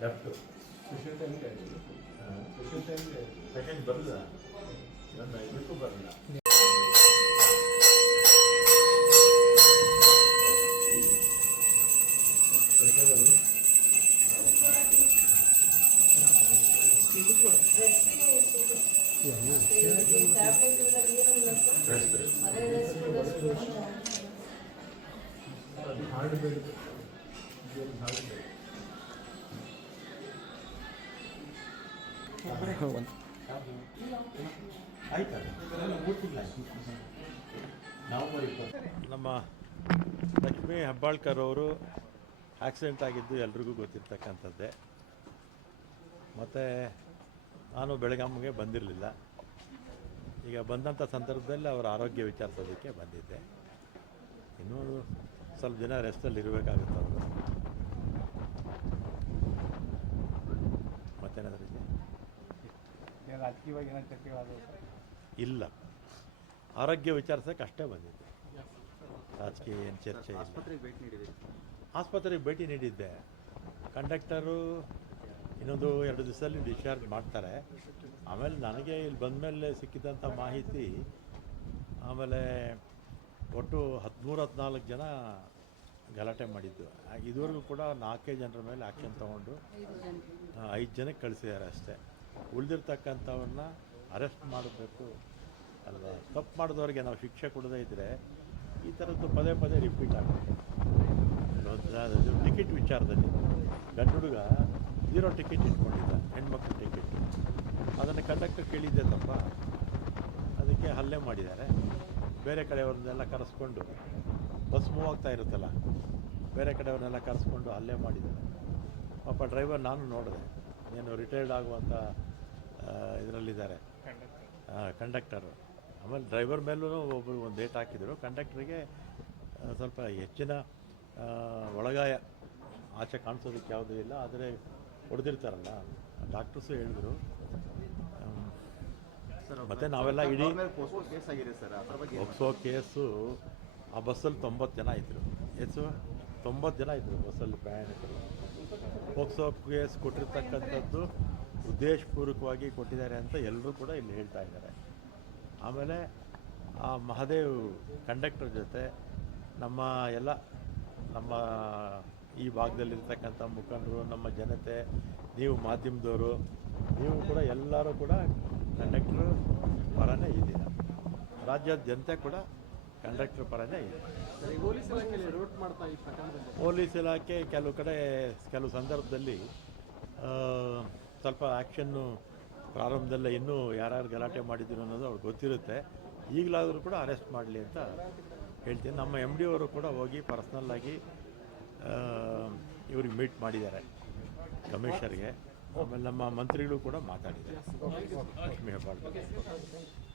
Left special ಟೈಮ್ಗೆ special ಟೈಮ್ಗೆ second ಬರಲ್ಲ ನನ್ನ ಇದಕ್ಕೂ ಬರಲ್ಲ ನಮ್ಮ ಲಕ್ಷ್ಮಿ ಹೆಬ್ಬಾಳ್ಕರ್ ಅವರು ಆಕ್ಸಿಡೆಂಟ್ ಆಗಿದ್ದು ಎಲ್ರಿಗೂ ಗೊತ್ತಿರ್ತಕ್ಕಂಥದ್ದೇ. ಮತ್ತು ನಾನು ಬೆಳಗಾವಿಗೆ ಬಂದಿರಲಿಲ್ಲ. ಈಗ ಬಂದಂಥ ಸಂದರ್ಭದಲ್ಲಿ ಅವರ ಆರೋಗ್ಯ ವಿಚಾರಿಸೋದಕ್ಕೆ ಬಂದಿದ್ದೆ. ಇನ್ನೂ ಸ್ವಲ್ಪ ದಿನ ರೆಸ್ಟಲ್ಲಿ ಇರಬೇಕಾಗುತ್ತೆ ಅವರು. ಮತ್ತೇನಾದರೂ ಇಲ್ಲ. ಆರೋಗ್ಯ ವಿಚಾರಿಸೋಕೆ ಅಷ್ಟೇ ಬಂದಿದ್ದೆ. ರಾಜಕೀಯ ಏನು ಚರ್ಚೆ ಆಸ್ಪತ್ರೆಗೆ ಭೇಟಿ ನೀಡಿದ್ದೀರಿ ಆಸ್ಪತ್ರೆಗೆ ಭೇಟಿ ನೀಡಿದ್ದೆ. ಕಂಡಕ್ಟರು ಇನ್ನೊಂದು ಎರಡು ದಿವಸದಲ್ಲಿ ಡಿಸ್ಚಾರ್ಜ್ ಮಾಡ್ತಾರೆ. ಆಮೇಲೆ ನನಗೆ ಇಲ್ಲಿ ಬಂದ ಮೇಲೆ ಸಿಕ್ಕಿದಂಥ ಮಾಹಿತಿ, ಆಮೇಲೆ ಒಟ್ಟು ಹದಿಮೂರು ಹದಿನಾಲ್ಕು ಜನ ಗಲಾಟೆ ಮಾಡಿದ್ದು. ಇದುವರೆಗೂ ಕೂಡ ನಾಲ್ಕೇ ಜನರ ಮೇಲೆ ಆ್ಯಕ್ಷನ್ ತೊಗೊಂಡು ಐದು ಜನಕ್ಕೆ ಕಳಿಸಿದ್ದಾರೆ ಅಷ್ಟೇ. ಉಳಿದಿರ್ತಕ್ಕಂಥವ್ರನ್ನ ಅರೆಸ್ಟ್ ಮಾಡಬೇಕು ಅಲ್ವಾ ತಪ್ಪು ಮಾಡಿದವ್ರಿಗೆ ನಾವು ಶಿಕ್ಷೆ ಕೊಡದೇ ಇದ್ದರೆ ಈ ಥರದ್ದು ಪದೇ ಪದೇ ರಿಪೀಟ್ ಅದು ಟಿಕೆಟ್ ವಿಚಾರದಲ್ಲಿ. ಗಂಡು ಹುಡುಗ ಜೀರೋ ಟಿಕೆಟ್ ಇಟ್ಕೊಂಡಿದ್ದ ಹೆಣ್ಮಕ್ಳ ಟಿಕೆಟ್ ಅದನ್ನು ಕಂಡಕ್ಟರ್ ಕೇಳಿದ್ದೆ ತಪ್ಪ. ಅದಕ್ಕೆ ಹಲ್ಲೆ ಮಾಡಿದ್ದಾರೆ. ಬೇರೆ ಕಡೆಯವ್ರನ್ನೆಲ್ಲ ಕರೆಸ್ಕೊಂಡು ಬಸ್ ಮೂವ್ ಆಗ್ತಾ ಇರುತ್ತಲ್ಲ ಬೇರೆ ಕಡೆಯವ್ರನ್ನೆಲ್ಲ ಕರೆಸ್ಕೊಂಡು ಹಲ್ಲೆ ಮಾಡಿದ್ದಾರೆ. ಪಾಪ ಡ್ರೈವರ್ ನಾನು ನೋಡಿದೆ. ಏನು ರಿಟೈರ್ಡ್ ಆಗುವಂಥ ಇದರಲ್ಲಿದ್ದಾರೆ. ಕಂಡಕ್ಟರು ಆಮೇಲೆ ಡ್ರೈವರ್ ಮೇಲೂ ಒಬ್ಬರು ಒಂದು ಡೇಟ್ ಹಾಕಿದರು. ಕಂಡಕ್ಟ್ರಿಗೆ ಸ್ವಲ್ಪ ಹೆಚ್ಚಿನ ಒಳಗಾಯ ಆಚೆ ಕಾಣಿಸೋದಕ್ಕೆ ಯಾವುದೂ ಇಲ್ಲ. ಆದರೆ ಹೊಡೆದಿರ್ತಾರಲ್ಲ ಡಾಕ್ಟರ್ಸು ಹೇಳಿದ್ರು. ಮತ್ತೆ ನಾವೆಲ್ಲ ಇಡೀ ಒಪ್ಸೋ ಕೇಸು ಆ ಬಸ್ಸಲ್ಲಿ ತೊಂಬತ್ತು ಜನ ಇದ್ದರು ಎಷ್ಟು ತೊಂಬತ್ತು ಜನ ಇದ್ದರು ಬಸ್ಸಲ್ಲಿ ಪ್ರಯಾಣಿಕರು. ಹೋಗ್ಸೋ ಕೇಸ್ ಕೊಟ್ಟಿರ್ತಕ್ಕಂಥದ್ದು ಉದ್ದೇಶಪೂರ್ವಕವಾಗಿ ಕೊಟ್ಟಿದ್ದಾರೆ ಅಂತ ಎಲ್ಲರೂ ಕೂಡ ಇಲ್ಲಿ ಹೇಳ್ತಾ ಇದ್ದಾರೆ. ಆಮೇಲೆ ಆ ಮಹದೇವ್ ಕಂಡಕ್ಟರ್ ಜೊತೆ ನಮ್ಮ ಎಲ್ಲ ನಮ್ಮ ಈ ಭಾಗದಲ್ಲಿರ್ತಕ್ಕಂಥ ಮುಖಂಡರು ನಮ್ಮ ಜನತೆ ನೀವು ಮಾಧ್ಯಮದವರು ನೀವು ಕೂಡ ಎಲ್ಲರೂ ಕೂಡ ಕಂಡಕ್ಟ್ರ್ ಪರನೇ ಇದ್ದೀರ ರಾಜ್ಯದ ಜನತೆ ಕೂಡ ಕಂಡಕ್ಟ್ರ್ ಪರನೇ ಇದೆ. ಪೊಲೀಸ್ ಇಲಾಖೆ ಕೆಲವು ಕಡೆ ಕೆಲವು ಸಂದರ್ಭದಲ್ಲಿ ಸ್ವಲ್ಪ ಆ್ಯಕ್ಷನ್ನು ಪ್ರಾರಂಭದಲ್ಲೇ ಇನ್ನೂ ಯಾರ್ಯಾರು ಗಲಾಟೆ ಮಾಡಿದ್ರು ಅನ್ನೋದು ಅವ್ರಿಗೆ ಗೊತ್ತಿರುತ್ತೆ. ಈಗಲಾದರೂ ಕೂಡ ಅರೆಸ್ಟ್ ಮಾಡಲಿ ಅಂತ ಹೇಳ್ತೀನಿ. ನಮ್ಮ ಎಂ ಡಿ ಅವರು ಕೂಡ ಹೋಗಿ ಪರ್ಸ್ನಲ್ಲಾಗಿ ಇವ್ರಿಗೆ ಮೀಟ್ ಮಾಡಿದ್ದಾರೆ. ಕಮಿಷನರ್ಗೆ ಆಮೇಲೆ ನಮ್ಮ ಮಂತ್ರಿಗಳು ಕೂಡ ಮಾತಾಡಿದ್ದಾರೆ. ಲಕ್ಷ್ಮೀ ಹೆಬ್ಬಾಳ್ಕರ್.